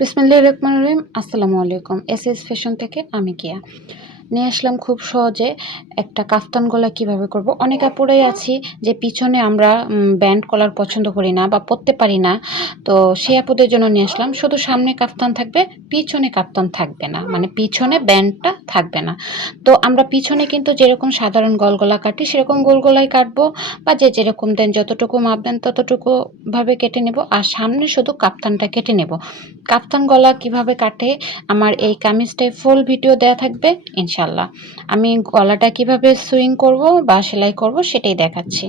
বিসমিল্লাহির রহমানির রহিম। আসসালামু আলাইকুম। এসএস ফ্যাশন থেকে আমি কিয়া নিয়ে আসলাম খুব সহজে একটা কাফতান গলা কিভাবে করব। অনেক আপুরাই আছি যে পিছনে আমরা ব্যান্ড কলার পছন্দ করি না বা পরতে পারি না, তো সেই আপুদের জন্য নিয়ে আসলাম। শুধু সামনে কাফতান থাকবে, পিছনে কাফতান থাকবে না, মানে পিছনে ব্যান্ডটা থাকবে না। তো আমরা পিছনে কিন্তু যেরকম সাধারণ গলগলা কাটি সেরকম গোলগলাই কাটবো, বা যে যেরকম দেন যতটুকু মাপ দেন ততটুকু ভাবে কেটে নেব, আর সামনে শুধু কাফতানটা কেটে নেব। কাফতান গলা কিভাবে কাটে আমার এই কামিজটায় ফুল ভিডিও দেওয়া থাকবে ইনশাল্লাহ। আমি গলাটা কিভাবে সুইং করব বা সেলাই করব সেটাই দেখাচ্ছি।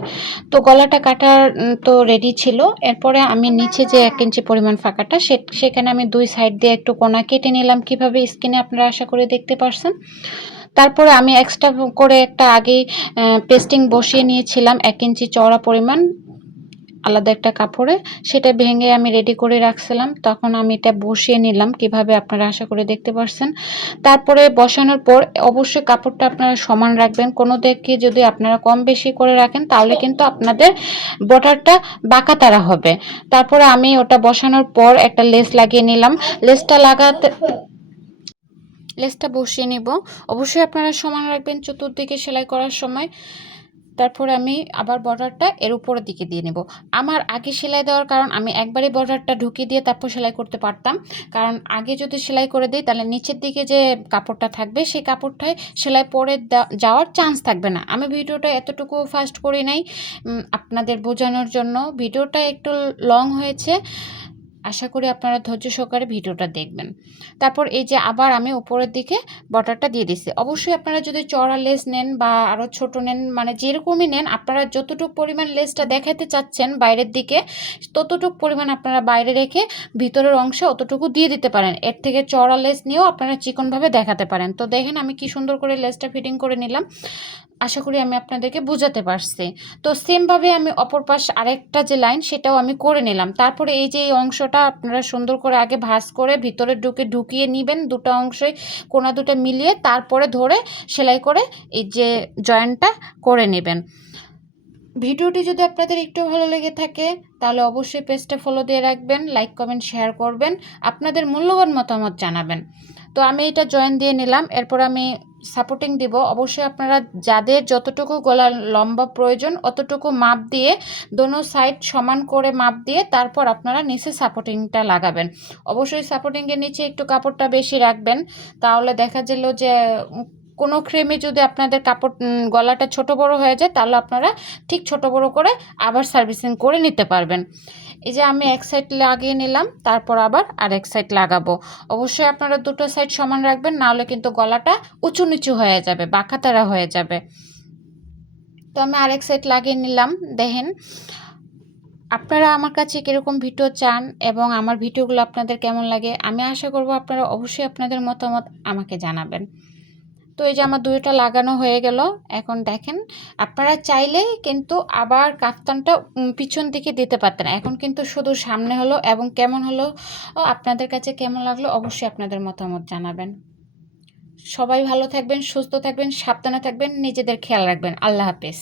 তো গলাটা কাটার তো রেডি ছিল। এরপরে আমি নিচে যে 1 ইঞ্চি পরিমাণ ফাঁকাটা সেখানে আমি 2 সাইড দিয়ে একটু কোনা কেটে নিলাম, কিভাবে স্কিনে আপনারা আশা করে দেখতে পারছেন। তারপরে আমি এক্সট্রা করে একটা আগেই পেস্টিং বসিয়ে নিয়েছিলাম 1 ইঞ্চি চওড়া পরিমাণ আলাদা একটা কাপড়ে, সেটা ভেঙে আমি রেডি করে রাখছিলাম। তখন আমি এটা বসিয়ে নিলাম, কিভাবে আপনারা আশা করে দেখতে পারছেন। তারপরে বসানোর পর অবশ্যই কাপড়টা আপনারা সমান রাখবেন। কোনো দিকে যদি আপনারা কম বেশি করে রাখেন তাহলে কিন্তু আপনাদের বর্ডারটা বাঁকা তারা হবে। তারপরে আমি ওটা বসানোর পর একটা লেস লাগিয়ে নিলাম। লেসটা বসিয়ে নিব। অবশ্যই আপনারা সমান রাখবেন চতুর্দিকে সেলাই করার সময়। তারপরে আমি আবার বর্ডারটা এর উপরের দিকে দিয়ে নেব। আমার আগে সেলাই দেওয়ার কারণ আমি একবারে বর্ডারটা ঢুকিয়ে দিয়ে তারপর সেলাই করতে পারতাম, কারণ আগে যদি সেলাই করে দিই তাহলে নিচের দিকে যে কাপড়টা থাকবে সেই কাপড়টায় সেলাই পরে যাওয়ার চান্স থাকবে না। আমি ভিডিওটা এতটুকু ফাস্ট করি নাই, আপনাদের বোঝানোর জন্য। ভিডিওটা একটু লং হয়েছে, আশা করি আপনারা ধৈর্য সহকারে ভিডিওটা দেখবেন। তারপর এই যে আবার আমি উপরের দিকে বর্ডারটা দিয়ে দিচ্ছি। অবশ্যই আপনারা যদি চড়া লেস নেন বা আরও ছোট নেন, মানে যেরকমই নেন, আপনারা যতটুকু পরিমাণ লেসটা দেখাতে চাচ্ছেন বাইরের দিকে ততটুকু পরিমাণ আপনারা বাইরে রেখে ভিতরের অংশে অতটুকু দিয়ে দিতে পারেন। এর থেকে চড়া লেস নিয়েও আপনারা চিকনভাবে দেখাতে পারেন। তো দেখেন আমি কি সুন্দর করে লেসটা ফিটিং করে নিলাম। আশা করি আমি আপনাদেরকে বোঝাতে পারছি। তো সেমভাবে আমি অপর পাশ আরেকটা যে লাইন সেটাও আমি করে নিলাম। তারপরে এই যে এই অংশটা আপনারা সুন্দর করে আগে ভাঁজ করে ভিতরে ঢুকিয়ে নেবেন, দুটো অংশই কোনা দুটো মিলিয়ে, তারপরে ধরে সেলাই করে এই যে জয়েন্টটা করে নেবেন। ভিডিওটি যদি আপনাদের একটু ভালো লেগে থাকে তাহলে অবশ্যই পেজটা ফলো দিয়ে রাখবেন, লাইক কমেন্ট শেয়ার করবেন, আপনাদের মূল্যবান মতামত জানাবেন। তো আমি এটা জয়েন দিয়ে নিলাম। এরপর আমি সাপোর্টিং দিব। অবশ্যই আপনারা যাদের যতটুকু গলার লম্বা প্রয়োজন অতটুকু মাপ দিয়ে দোনো সাইড সমান করে মাপ দিয়ে তারপর আপনারা নিচে সাপোর্টিংটা লাগাবেন। অবশ্যই সাপোর্টিংয়ের নিচে একটু কাপড়টা বেশি রাখবেন, তাহলে দেখা গেল যে কোনো ফ্রেমে যদি আপনাদের কাপড় গলাটা ছোট বড় হয়ে যায় তাহলে আপনারা ঠিক ছোট বড় করে আবার সার্ভিসিং করে নিতে পারবেন। এই যে আমি এক সাইড লাগিয়ে নিলাম, তারপর আবার আরেক সাইড লাগাবো। অবশ্যই আপনারা দুটো সাইড সমান রাখবেন, নাহলে কিন্তু গলাটা উঁচু নিচু হয়ে যাবে, বাঁকাতারা হয়ে যাবে। তো আমি আরেক সাইড লাগিয়ে নিলাম। দেখেন আপনারা আমার কাছে কীরকম ভিডিও চান এবং আমার ভিডিওগুলো আপনাদের কেমন লাগে, আমি আশা করব আপনারা অবশ্যই আপনাদের মতামত আমাকে জানাবেন। তো এই যে আমার দুইটা লাগানো হয়ে গেল। এখন দেখেন আপনারা চাইলে কিন্তু আবার কাফতানটা পিছন দিকে দিতে পারতেন। এখন কিন্তু শুধু সামনে হলো, এবং কেমন হলো আপনাদের কাছে কেমন লাগলো অবশ্যই আপনাদের মতামত জানাবেন। সবাই ভালো থাকবেন, সুস্থ থাকবেন, সাবধানে থাকবেন, নিজেদের খেয়াল রাখবেন। আল্লাহ হাফেজ।